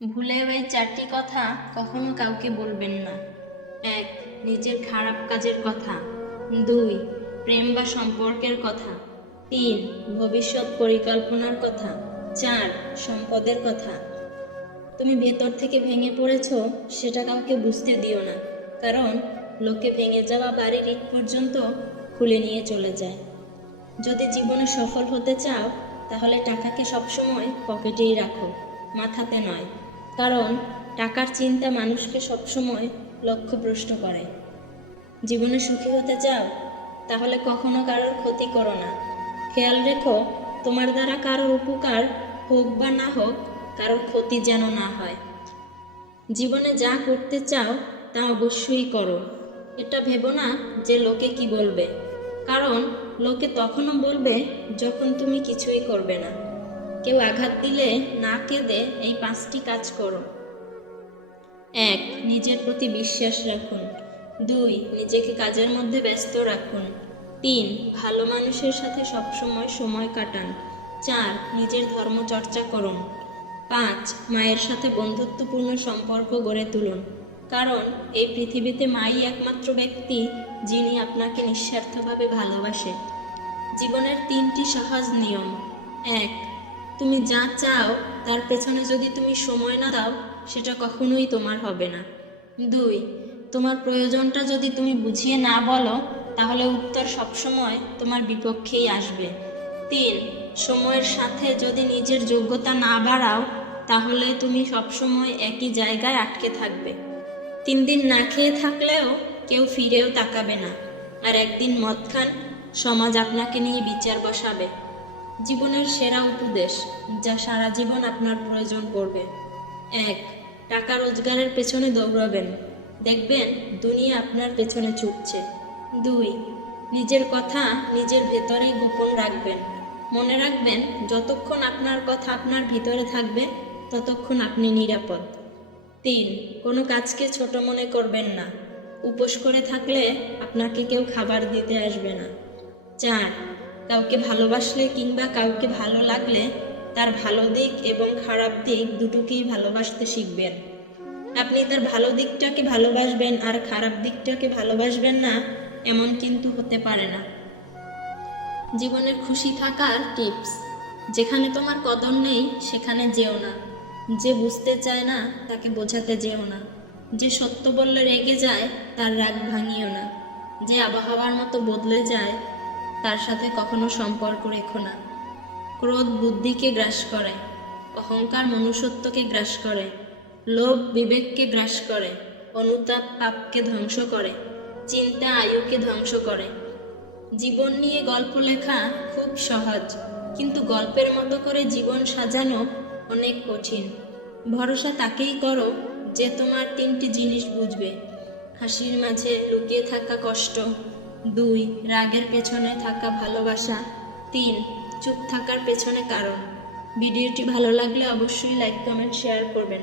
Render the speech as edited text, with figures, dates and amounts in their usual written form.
ভুলেও এই 4টি কথা কখনো কাউকে বলবেন না। 1. নিজের খারাপ কাজের কথা। 2. প্রেম বা সম্পর্কের কথা। 3. ভবিষ্যৎ পরিকল্পনার কথা। 4. সম্পদের কথা। তুমি ভেতর থেকে ভেঙে পড়েছো সেটা কাউকে বুঝতে দিও না, কারণ লোকে ভেঙে যাওয়া বাড়ির ইট পর্যন্ত খুলে নিয়ে চলে যায়। যদি জীবনে সফল হতে চাও তাহলে টাকাকে সবসময় পকেটেই রাখো, মাথাতে নয়, কারণ টাকার চিন্তা মানুষকে সবসময় লক্ষ্যভ্রষ্ট করে। জীবনে সুখী হতে চাও তাহলে কখনো কারোর ক্ষতি করো না। খেয়াল রেখো, তোমার দ্বারা কারোর উপকার হোক বা না হোক, কারোর ক্ষতি যেন না হয়। জীবনে যা করতে চাও তা অবশ্যই করো। এটা ভেবো না যে লোকে কি বলবে, কারণ লোকে তখনও বলবে যখন তুমি কিছুই করবে না। কেউ আঘাত দিলে না কেঁদে এই 5টি কাজ করো। 1. নিজের প্রতি বিশ্বাস রাখুন। 2. নিজেকে কাজের মধ্যে ব্যস্ত রাখুন। 3. ভালো মানুষের সাথে সবসময় সময় কাটান। 4. নিজের ধর্ম চর্চা করুন। 5. মায়ের সাথে বন্ধুত্বপূর্ণ সম্পর্ক গড়ে তুলুন, কারণ এই পৃথিবীতে মাই একমাত্র ব্যক্তি যিনি আপনাকে নিঃস্বার্থভাবে ভালোবাসে। জীবনের 3টি সহজ নিয়ম। 1. তুমি যা চাও তার পেছনে যদি তুমি সময় না দাও সেটা কখনোই তোমার হবে না। 2. তোমার প্রয়োজনটা যদি তুমি বুঝিয়ে না বলো তাহলে উত্তর সবসময় তোমার বিপক্ষেই আসবে। 3. সময়ের সাথে যদি নিজের যোগ্যতা না বাড়াও তাহলে তুমি সবসময় একই জায়গায় আটকে থাকবে। 3 দিন না খেয়ে থাকলেও কেউ ফিরেও তাকাবে না, আর একদিন মদ খান, সমাজ আপনাকে নিয়ে বিচার বসাবে। জীবনের সেরা উপদেশ যা সারা জীবন আপনার প্রয়োজন পড়বে। 1. টাকা রোজগারের পেছনে দৌড়াবেন, দেখবেন দুনিয়া আপনার পেছনে ছুটছে। 2. নিজের কথা নিজের ভেতরেই গোপন রাখবেন, মনে রাখবেন যতক্ষণ আপনার কথা আপনার ভিতরে থাকবে ততক্ষণ আপনি নিরাপদ। 3. কোনো কাজকে ছোট মনে করবেন না, উপোস করে থাকলে আপনাকে কেউ খাবার দিতে আসবে না। 4. কাউকে ভালোবাসলে কিংবা কাউকে ভালো লাগলে তার ভালো দিক এবং খারাপ দিক দুটোকেই ভালোবাসতে শিখবেন। আপনি তার ভালো দিকটাকে ভালোবাসবেন আর খারাপ দিকটাকে ভালোবাসবেন না, এমন কিন্তু হতে পারে না। জীবনের খুশি থাকার টিপস। যেখানে তোমার কদর নেই সেখানে যেও না। যে বুঝতে চায় না তাকে বোঝাতে যেও না। যে সত্য বললে রেগে যায় তার রাগ ভাঙিও না। যে আবহাওয়ার মতো বদলে যায় তার সাথে কখনো সম্পর্ক রেখো না। ক্রোধ বুদ্ধিকে গ্রাস করে, অহংকার মনুষ্যত্বকে গ্রাস করে, লোভ বিবেককে গ্রাস করে, অনুতাপ পাপকে ধ্বংস করে, চিন্তা আয়ুকে ধ্বংস করে। জীবন নিয়ে গল্প লেখা খুব সহজ, কিন্তু গল্পের মতো করে জীবন সাজানো অনেক কঠিন। ভরসা তাকেই করো যে তোমার 3টি জিনিস বুঝবে: হাসির মাঝে লুকিয়ে থাকা কষ্ট। 2. রাগের পেছনে থাকা ভালোবাসা। 3. চুপ থাকার পেছনে কারণ। ভিডিওটি ভালো লাগলে অবশ্যই লাইক কমেন্ট শেয়ার করবেন।